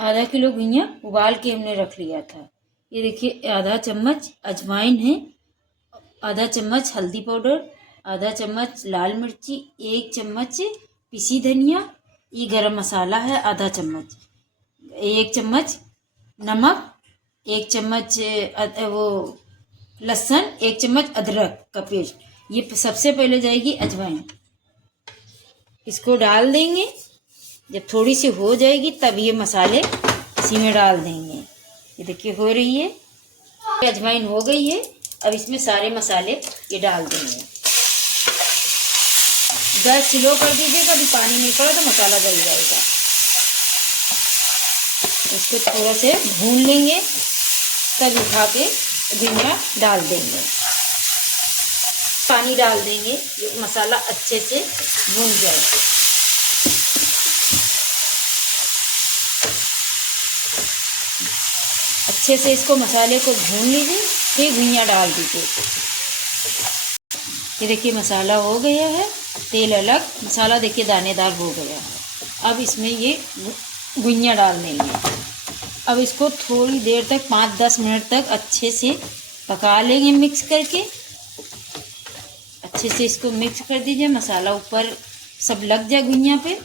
आधा किलो घुइयाँ उबाल के हमने रख लिया था। ये देखिए आधा चम्मच अजवाइन है, आधा चम्मच हल्दी पाउडर, आधा चम्मच लाल मिर्ची, 1 चम्मच पिसी धनिया, ये गरम मसाला है आधा चम्मच, 1 चम्मच नमक, 1 चम्मच वो लहसुन, 1 चम्मच अदरक का पेस्ट। ये सबसे पहले जाएगी अजवाइन, इसको डाल देंगे। जब थोड़ी सी हो जाएगी तब ये मसाले इसी में डाल देंगे। ये देखिए हो रही है, अजवाइन हो गई है। अब इसमें सारे मसाले ये डाल देंगे। गैस स्लो कर दीजिएगा, अभी पानी नहीं पड़ा तो मसाला जल जाएगा। इसको थोड़ा से भून लेंगे, तब उठा के घुइयाँ डाल देंगे, पानी डाल देंगे, ये मसाला अच्छे से भून जाए। अच्छे से इसको मसाले को भून लीजिए, फिर घुइयाँ डाल दीजिए। ये देखिए मसाला हो गया है, तेल अलग, मसाला देखिए दानेदार हो गया है। अब इसमें ये घुइयाँ डाल देंगे। अब इसको थोड़ी देर तक 5-10 मिनट तक अच्छे से पका लेंगे मिक्स करके। अच्छे से इसको मिक्स कर दीजिए, मसाला ऊपर सब लग जाए घुइयाँ पे।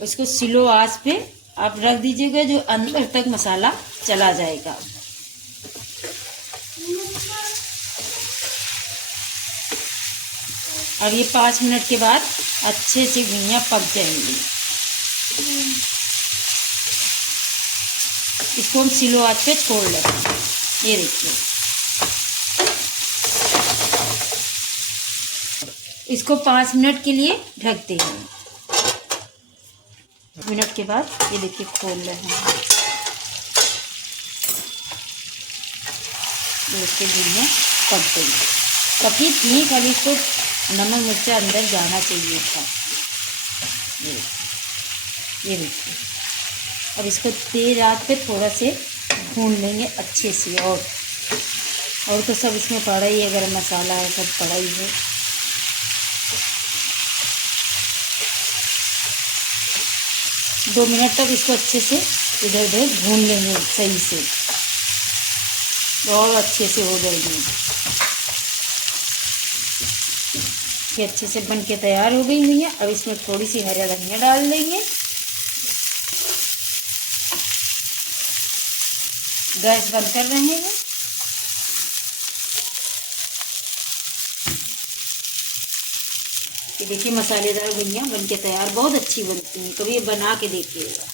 इसको स्लो आंच पे आप रख दीजिएगा, जो अंदर तक मसाला चला जाएगा। और ये 5 मिनट के बाद अच्छे से घुइयाँ पक जाएंगी। इसको हम स्लो आंच पे छोड़ लेते हैं। ये देखिए, इसको 5 मिनट के लिए ढकते हैं। मिनट के बाद ये देखिए खोल रहे हैं, इसके घुइयाँ पक गई। पकी थी, खाली इसको नमक मिर्चा अंदर जाना चाहिए था। ये देखिए, अब इसको तेज आंच पे थोड़ा से भून लेंगे अच्छे से। और तो सब इसमें पड़ा ही है, गरम मसाला है, सब पड़ा ही है। दो मिनट तक इसको अच्छे से इधर उधर भून लेंगे सही से, बहुत अच्छे से हो जाएगी। ये अच्छे से बन के तैयार हो गई हुई है। अब इसमें थोड़ी सी हरा धनिया डाल देंगे। गैस बंद कर रहे हैं। ये देखिए मसालेदार घुइयाँ बन के तैयार, बहुत अच्छी बनती हैं, कभी ये बना के देखिएगा।